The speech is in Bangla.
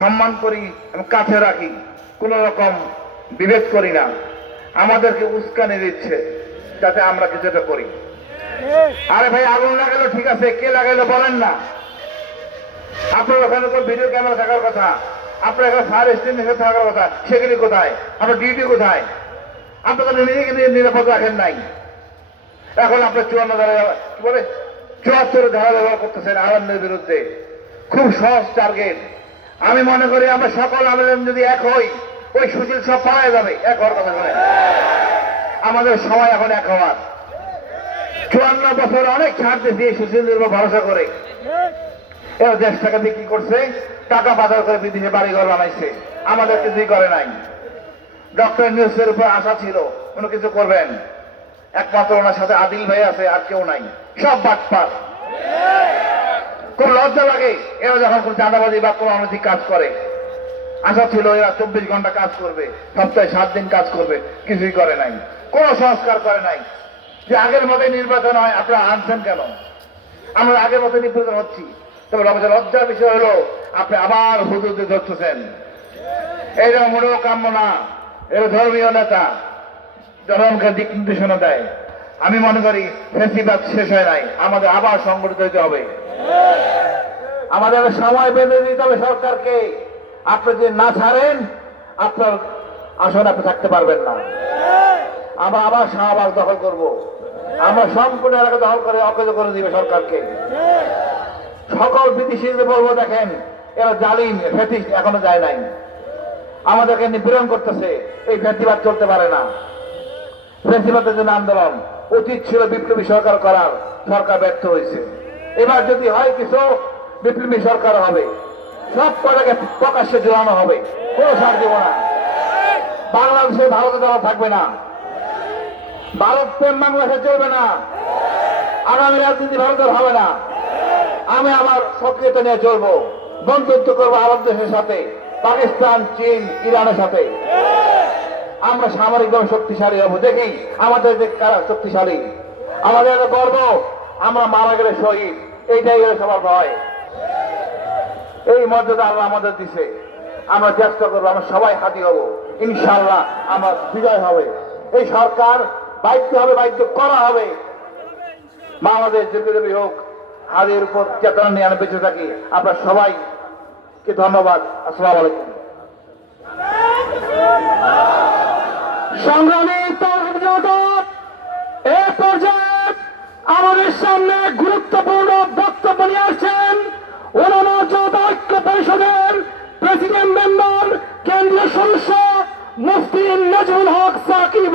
সম্মান করি এবং কাছে রাখি, কোন রকম বিভেদ করি না। আমাদেরকে উস্কানি দিচ্ছে যাতে আমরা কিছুটা করি। আরে ভাই, আগুন লাগালো ঠিক আছে, কে লাগাইলো বলেন না। আপনার ওখানে তো ভিডিও ক্যামেরা থাকার কথা, আপনার এখানে ফায়ার এক্সটিংগুইশার থাকার কথা, সেগুলি কোথায়? আপনার ডিউটি কোথায়? আপনার নিজেকে নিরাপদ রাখেন নাই। এখন আপনার 54 ধারা কি বলে 74 ধারা ব্যবহার করতেছেন আনন্দের বিরুদ্ধে। খুব সহজ টার্গেট। আমি মনে করি আমরা সকল আবেদন যদি এক হই, ওই সুশীল সব পাওয়া যাবে। এক হওয়ার কথা বলে আমাদের সময় এখন এক হওয়ার। 54 বছর অনেক ছাড় দিয়েছি এই সুশীলদের উপর ভরসা করে। এরা দেশ টাকা বিক্রি করছে, টাকা পাচার করে বিদেশে বাড়িঘর বানাইছে, আমাদের কিছুই করে নাই। ডক্টর ইউনূসের উপর আশা ছিল কোনো কিছু করবেন, একমাত্র ওনার সাথে আদিল ভাই আছে, আর কেউ নাই, সব বাটপার। খুব লজ্জা লাগে এরা যখন কোনো চাঁদাবাজি বা কোনো অনৈতিক কাজ করে। আশা ছিল এরা 24 ঘন্টা কাজ করবে, সপ্তাহে 7 দিন কাজ করবে, কিছুই করে নাই, কোনো সংস্কার করে নাই। যে আগের মতোই নির্বাচন হয়, আপনারা আনছেন কেন? আমরা আগের মতো নির্বাচন হচ্ছি, তবে লজ্জার বিষয় হলো আপনি আবার হুজুরকে ধরতেছেন। এইটা মোটেও কাম্য না। এরা ধর্মীয় নেতা, জনগণকে দিক নির্দেশনা দেয়। আমি মনে করি ফেসিবাদ শেষ হয় নাই, আমাদের আবার সংগঠিত হতে হবে। আমাদের সময় বেঁধে দিতে হবে সরকারকে। আপনি যদি না ছাড়েন, আপনার আসনে আপনি থাকতে পারবেন না। আমরা আবার শাহবাগ দখল করব, আমরা সম্পূর্ণ এলাকা দখল করে অকেজ করে দিবে সরকারকে। সকল বিদেশিদের বলবো, দেখেন এরা জালিম ফ্যাসিস্ট, এখনো যায় নাই, আমাদেরকে নিপীড়ন করতেছে। এই ফ্যাসিবাদ চলতে পারে না। ফ্যাসিবাদের জন্য আন্দোলন উচিত ছিল বিপ্লবী সরকার করার, সরকার ব্যর্থ হয়েছে। এবার যদি হয় কিছু, বিপ্লবী সরকার হবে, সব কটাকে প্রকাশ্যে জড়ানো হবে, কোনো ছাড় দেব না। বাংলাদেশে ভারতে দেওয়া থাকবে না, ভারত প্রেম বাংলাদেশে চলবে না, আগামী রাজনীতি ভারতের হবে না। আমি আমার সক্রিয়তা নিয়ে চলবো, বন্ধুত্ব করবো আরব দেশের সাথে, পাকিস্তান, চীন, ইরানের সাথে। আমরা সামরিকভাবে শক্তিশালী হবো, দেখি আমাদের যে কারা শক্তিশালী। আমাদের গর্ব, আমরা মারা গেলে শহীদ, এইটাই হলো সবার ভয়। এই মর্যাদা আল্লাহ আমাদের দিছে, আমরা চেষ্টা করবো, আমরা সবাই হাতি হব, ইনশাআল্লাহ আমার বিজয় হবে। এই সরকার বাধ্য হবে, বাধ্য করা হবে। বাংলাদেশ যেভাবে হোক হাদির উপর চেতনা নিয়ে আমি বেঁচে থাকি। আপনার সবাইকে ধন্যবাদ। আসসালামু আলাইকুম। সংগ্রামী তৌহিদ জনতা, এ পর্যায়ে আমাদের সামনে গুরুত্বপূর্ণ বক্তব্য নিয়ে আসছেন ওলামা জনতা ঐক্য পরিষদের প্রেসিডেন্ট মেম্বার, কেন্দ্রীয় সদস্য মুফতি নজরুল হক সাকিব।